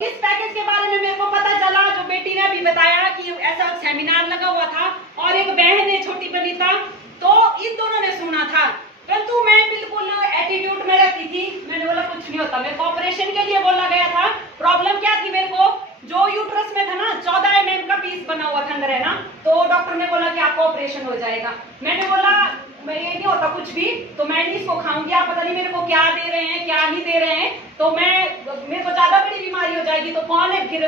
इस पैकेज के बारे में मेरे को पता चला, जो बेटी ने अभी बताया कि ऐसा सेमिनार लगा हुआ था और एक बहन ने छोटी बनीता, तो इन दोनों ने सुना था। परंतु मैं बिल्कुल एटीट्यूड में रहती थी, मैंने बोला कुछ नहीं होता। मेरे को ऑपरेशन के लिए बोला गया था। प्रॉब्लम क्या थी, मेरे को जो यूट्रस में था ना 14 mm का पीस बना हुआ था अंदर, है ना, तो डॉक्टर ने बोला कि आपका ऑपरेशन हो जाएगा। मैंने बोला मैं ये नहीं होता कुछ भी, तो मैं नहीं इसको खाऊंगी, आप पता नहीं मेरे को क्या दे रहे हैं क्या नहीं दे रहे हैं, तो मेरे को ज्यादा बड़ी बीमारी हो जाएगी तो कौन है फिर।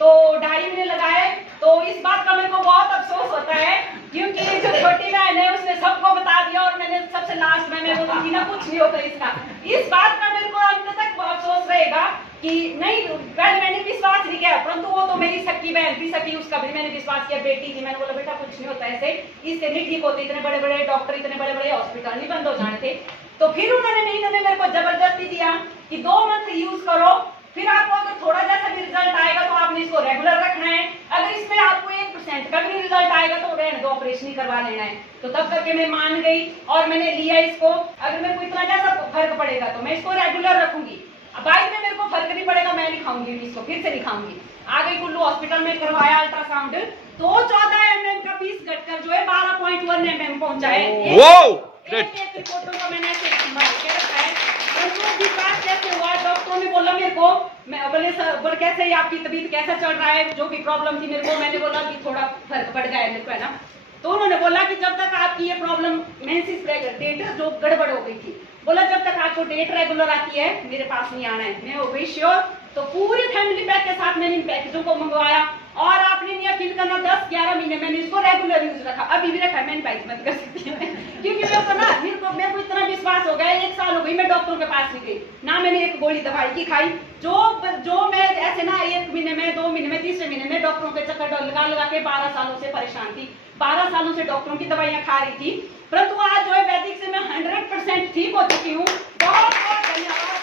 तो 2.5 महीने लगाए। तो इस बात का मेरे को बहुत अफसोस होता है, क्योंकि जो छोटी बहन है उसने सबको बता दिया और मैंने सबसे लास्ट में मैं बोलूंगी ना कुछ नहीं होता इसका। इस बात का मेरे को अंत तक अफसोस रहेगा कि नहीं, पहले मैंने विश्वास नहीं किया, परंतु वो तो मेरी सख्ती बहन थी, सखी, उसका भी मैंने विश्वास किया, बेटी थी। मैंने बोला बेटा कुछ नहीं होता ऐसे, इससे नहीं ठीक होते, इतने बड़े बड़े डॉक्टर, इतने बड़े बड़े हॉस्पिटल नहीं बंद हो जाने थे। तो फिर उन्होंने मेरे को जबरदस्ती दिया कि 2 मंथ यूज करो, फिर आपको अगर थोड़ा जैसा भी रिजल्ट आएगा तो आपने इसको रेगुलर रखना है, अगर इसमें आपको 1% का भी रिजल्ट आएगा तो रहने दो, ऑपरेशन ही करवा लेना है। तो तब करके मैं मान गई और मैंने लिया इसको। अगर मेरे को इतना जैसा फर्क पड़ेगा तो मैं इसको रेगुलर रखूंगी। बाद में मेरे को फर्क नहीं पड़ेगा, मैं नहीं खाऊंगी इसको, फिर से नहीं खाऊंगी। आ गई कुल्लू हॉस्पिटल में, करवाया अल्ट्रासाउंड, तो 14 mm का पीस घटकर जो है 12.1 mm पहुंचा है। एक रिपोर्टों का मैंने ऐसे संभाल के रखा है। विश्वास कैसे हुआ, डॉक्टरों ने बोला मेरे को, मैं बोले सर बोले कैसे आपकी तबीयत कैसा चल रहा है, जो भी प्रॉब्लम थी मेरे को, मैंने बोला कि थोड़ा फर्क पड़ गया है मेरे को, है ना। तो उन्होंने बोला कि जब तक आपकी ये प्रॉब्लम मेंसेस डेट जो गड़बड़ हो गई थी, बोला जब तक आपको डेट रेगुलर आती है मेरे पास नहीं आना है। मैं हो गई श्योर। तो पूरी फैमिली पैक के साथ मैंने इन पैकेजों को मंगवाया और आपने नहीं यकीन करना 10-11 महीने मैंने इसको रेगुलर यूज रखा, अभी भी रखा है, मैंने पैक मत कर सकती हूँ क्योंकि मेरे को इतना विश्वास हो गया। 1 साल हो गई मैं डॉक्टरों के पास नहीं गई, ना मैंने एक गोली दवाई की खाई। जो मैं ऐसे ना 1 महीने में, 2 महीने में, तीसरे महीने में डॉक्टरों के चक्कर लगा के 12 सालों से परेशान थी, 12 सालों से डॉक्टरों की दवाइयां खा रही थी। परंतु आज जो है वैदिक से मैं 100% ठीक हो चुकी हूँ। बहुत बहुत धन्यवाद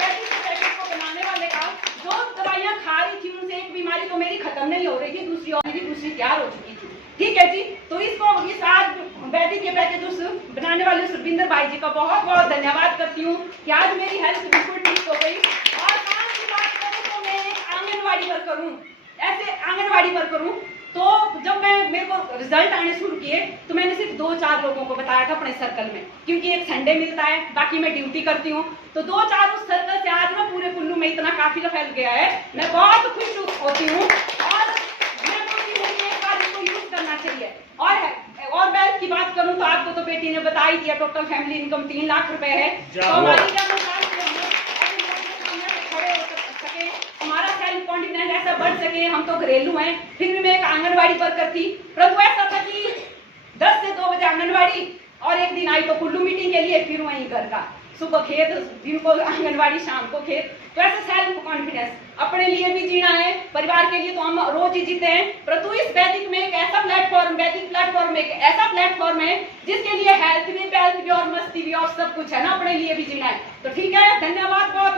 वैदिक को बनाने वाले का। जो दवाइयां खा रही थी उनसे एक बीमारी तो मेरी खत्म नहीं हो रही थी, दूसरी और दूसरी तैयार हो चुकी थी। ठीक है जी, तो इसको इस आज वैदिक के पैकेज उस बनाने वाले सुरविंदर भाई जी का बहुत बहुत धन्यवाद करती हूँ कि आज मेरी हेल्थ बिल्कुल ठीक हो गई। और काम की बात करूँ तो मैं एक आंगनबाड़ी वर्कर हूँ, ऐसे आंगनबाड़ी वर्कर हूँ। तो जब मेरे को रिजल्ट आने शुरू किए तो मैंने सिर्फ 2-4 लोगों को बताया था अपने सर्कल में, क्योंकि एक संडे मिलता है, बाकी मैं ड्यूटी करती हूँ। तो 2-4 उस सर्कल से आज ना पूरे कुल्लू में इतना काफिला फैल गया है, मैं बहुत खुश होती हूँ और मैं बोलती हूँ कि एक बार इसको यूज करना चाहिए। और वेल्थ की बात करूँ तो आपको तो बेटी ने बता ही दिया, टोटल फैमिली इनकम 3 लाख रुपए है। तो हमारी हमारा सेल्फ कॉन्फिडेंस ऐसा बढ़ सके, हम तो घरेलू हैं, फिर भी मैं एक आंगनबाड़ी वर्कर थी। परंतु ऐसा था कि 10 से 2 बजे आंगनबाड़ी, और एक दिन आई तो कुल्लू मीटिंग के लिए, फिर वहीं घर का, सुबह खेत, दिन को आंगनबाड़ी, शाम को खेत। तो ऐसा सेल्फ कॉन्फिडेंस अपने लिए भी जीना है, परिवार के लिए तो हम रोज ही जीते हैं, परंतु इस वैदिक में एक ऐसा प्लेटफॉर्म, वैदिक प्लेटफॉर्म एक ऐसा प्लेटफॉर्म है जिसके लिए हेल्थ भी, वेल्थ भी और मस्ती भी और सब कुछ है ना, अपने लिए भी जीना है। तो ठीक है, धन्यवाद बहुत।